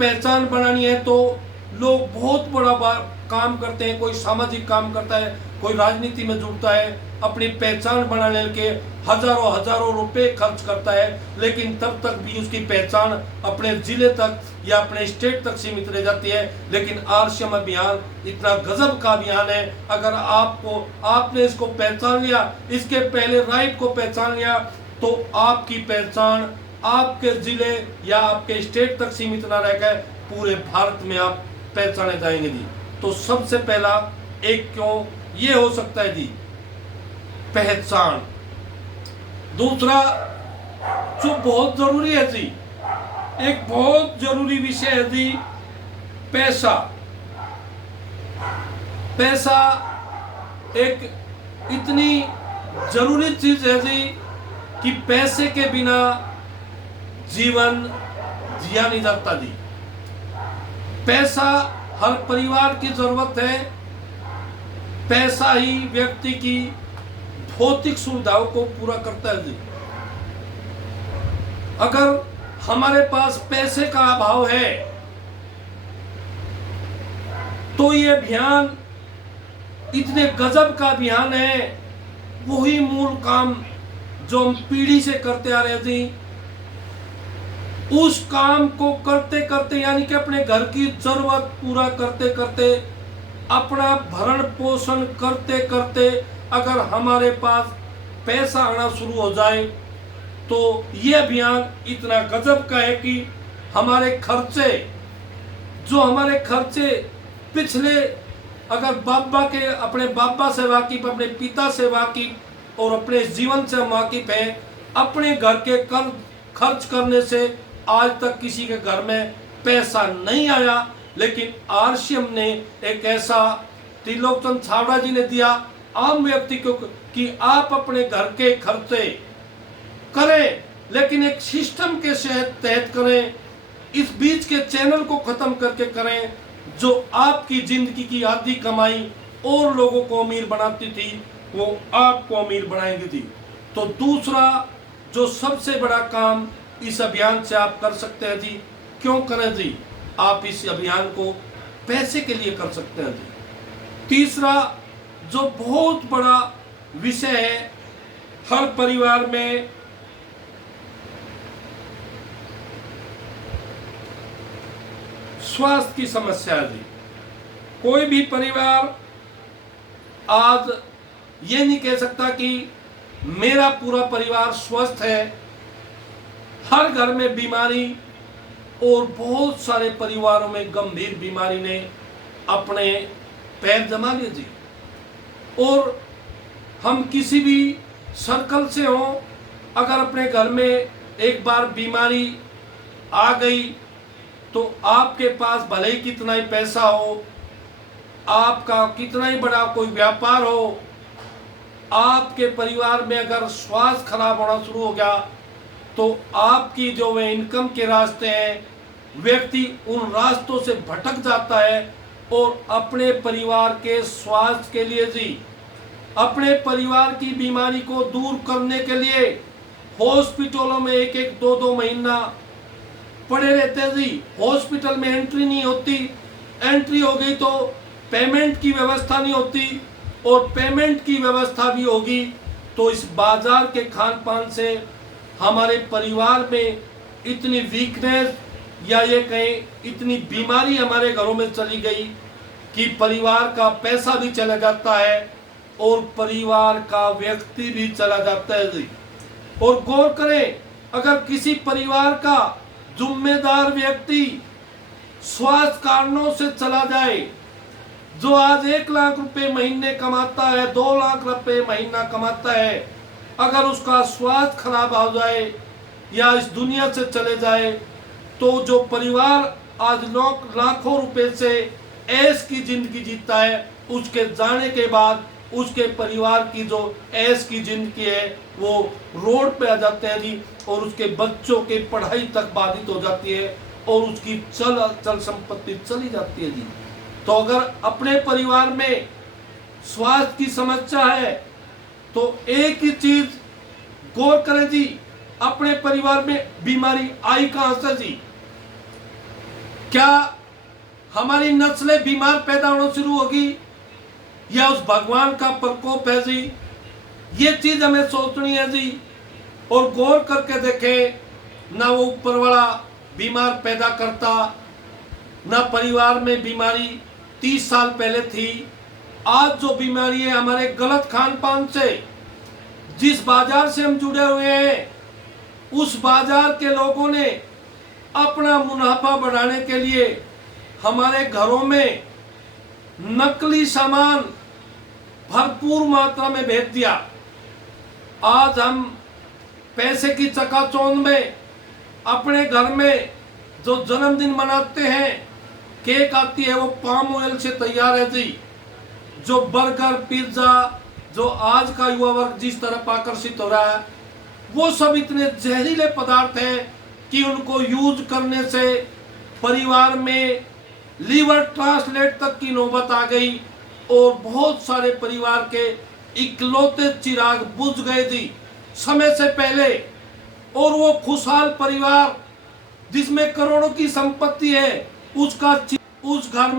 पहचान बनानी है तो लोग बहुत बड़ा काम करते हैं। कोई सामाजिक काम करता है, कोई राजनीति में जुड़ता है, अपनी पहचान बनाने के हजारों हजारों रुपए खर्च करता है, लेकिन तब तक भी उसकी पहचान अपने जिले तक या अपने स्टेट तक सीमित रह जाती है। लेकिन आरसीएम अभियान इतना गजब का अभियान है। अगर आपने इसको पहचान लिया, इसके पहले राइट को पहचान लिया, तो आपकी पहचान आपके जिले या आपके स्टेट तक सीमित ना रहकर पूरे भारत में आप पहचाने जाएंगे जी। तो सबसे पहला एक क्यों ये हो सकता है जी, पहचान। दूसरा जो बहुत जरूरी है जी, एक बहुत जरूरी विषय है जी, पैसा। पैसा एक इतनी जरूरी चीज है जी कि पैसे के बिना जीवन जिया नहीं जाता जी। पैसा हर परिवार की जरूरत है। पैसा ही व्यक्ति की भौतिक सुविधाओं को पूरा करता है जी। अगर हमारे पास पैसे का अभाव है तो ये अभियान इतने गजब का अभियान है। वही मूल काम जो हम पीढ़ी से करते आ रहे थे, उस काम को करते करते, यानी कि अपने घर की जरूरत पूरा करते करते, अपना भरण पोषण करते करते अगर हमारे पास पैसा आना शुरू हो जाए तो ये अभियान इतना गजब का है कि हमारे खर्चे पिछले, अगर अपने बाबा से वाकिफ, अपने पिता से वाकिफ और अपने जीवन से वाकिफ है, अपने घर के खर्च करने से आज तक किसी के घर में पैसा नहीं आया। लेकिन आरसीएम ने एक ऐसा, त्रिलोकचंद छाबड़ा जी ने दिया आम व्यक्ति को कि आप अपने घर के खर्चे करें, लेकिन एक सिस्टम के तहत करें। इस बीच के चैनल को खत्म करके करें जो आपकी जिंदगी की आधी कमाई और लोगों को अमीर बनाती थी, वो आपको अमीर बनाएंगे जी। तो दूसरा जो सबसे बड़ा काम इस अभियान से आप कर सकते हैं जी, क्यों करें जी, आप इस अभियान को पैसे के लिए कर सकते हैं जी। तीसरा जो बहुत बड़ा विषय है, हर परिवार में स्वास्थ्य की समस्या है जी। कोई भी परिवार आज ये नहीं कह सकता कि मेरा पूरा परिवार स्वस्थ है। हर घर में बीमारी, और बहुत सारे परिवारों में गंभीर बीमारी ने अपने पैर जमा लिए जी। और हम किसी भी सर्कल से हों, अगर अपने घर में एक बार बीमारी आ गई तो आपके पास भले ही कितना ही पैसा हो, आपका कितना ही बड़ा कोई व्यापार हो, आपके परिवार में अगर स्वास्थ्य खराब होना शुरू हो गया तो आपकी जो वे इनकम के रास्ते हैं, व्यक्ति उन रास्तों से भटक जाता है और अपने परिवार के स्वास्थ्य के लिए जी, अपने परिवार की बीमारी को दूर करने के लिए हॉस्पिटलों में एक एक दो दो महीना पड़े रहते हैं जी। हॉस्पिटल में एंट्री नहीं होती, एंट्री हो गई तो पेमेंट की व्यवस्था नहीं होती, और पेमेंट की व्यवस्था भी होगी तो इस बाजार के खान पान से हमारे परिवार में इतनी वीकनेस या ये कहें इतनी बीमारी हमारे घरों में चली गई कि परिवार का पैसा भी चला जाता है और परिवार का व्यक्ति भी चला जाता है जी। और गौर करें, अगर किसी परिवार का जिम्मेदार व्यक्ति स्वास्थ्य कारणों से चला जाए, जो आज 1 लाख रुपए महीने कमाता है, 2 लाख रुपए महीना कमाता है, अगर उसका स्वास्थ्य खराब हो जाए या इस दुनिया से चले जाए तो जो परिवार आज लाखों रुपए से ऐश की जिंदगी जीता है, उसके जाने के बाद उसके परिवार की जो ऐश की जिंदगी है वो रोड पे आ जाते हैं जी, और उसके बच्चों की पढ़ाई तक बाधित हो जाती है और उसकी चल संपत्ति चली जाती है जी। तो अगर अपने परिवार में स्वास्थ्य की समस्या है तो एक ही चीज गौर करें जी, अपने परिवार में बीमारी आई कहां से जी? क्या हमारी नस्लें बीमार पैदा होना शुरू होगी या उस भगवान का प्रकोप है जी? ये चीज हमें सोचनी है जी। और गौर करके देखें, ना वो ऊपर वाला बीमार पैदा करता, ना परिवार में बीमारी 30 साल पहले थी। आज जो बीमारी है हमारे गलत खान पान से, जिस बाजार से हम जुड़े हुए हैं उस बाजार के लोगों ने अपना मुनाफा बढ़ाने के लिए हमारे घरों में नकली सामान भरपूर मात्रा में भेज दिया। आज हम पैसे की चकाचौंध में अपने घर में जो जन्मदिन मनाते हैं, केक आती है वो पाम ऑयल से तैयार है जी। जो बर्गर, पिज्जा, जो आज का युवा वर्ग जिस तरफ आकर्षित हो रहा है, वो सब इतने जहरीले पदार्थ हैं कि उनको यूज करने से परिवार में लीवर ट्रांसलेट तक की नौबत आ गई और बहुत सारे परिवार के इकलौते चिराग बुझ गए थी समय से पहले। और वो खुशहाल परिवार जिसमें करोड़ों की संपत्ति है, उस घर में